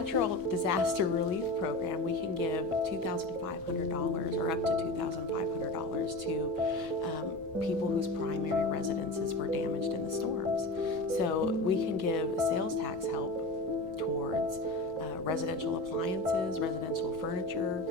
natural disaster relief program, we can give $2,500 or up to $2,500 to people whose primary residences were damaged in the storms. So we can give sales tax help towards residential appliances, residential furniture,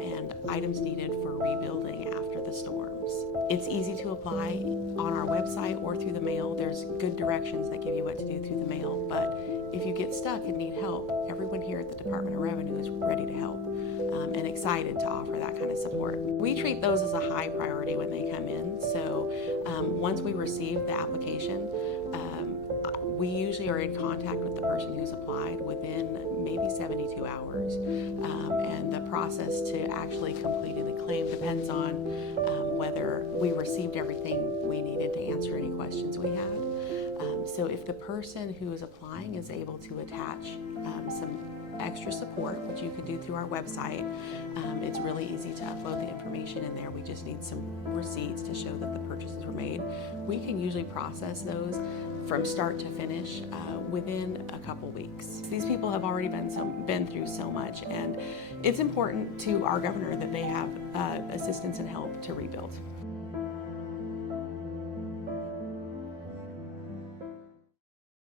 and items needed for rebuilding after the storms. It's easy to apply on our website or through the mail. There's good directions that give you what to do through the mail, but if you get stuck and need help, everyone here at the Department of Revenue is ready to help and excited to offer that kind of support. We treat those as a high priority when they come in, so once we receive the application, we usually are in contact with the person who's applied within maybe 72 hours. And the process to actually completing the claim depends on whether we received everything we needed to answer any questions we had. So if the person who is applying is able to attach some extra support, which you can do through our website, it's really easy to upload the information in there. We just need some receipts to show that the purchases were made. We can usually process those from start to finish within a couple weeks. These people have already been through so much, and it's important to our governor that they have assistance and help to rebuild.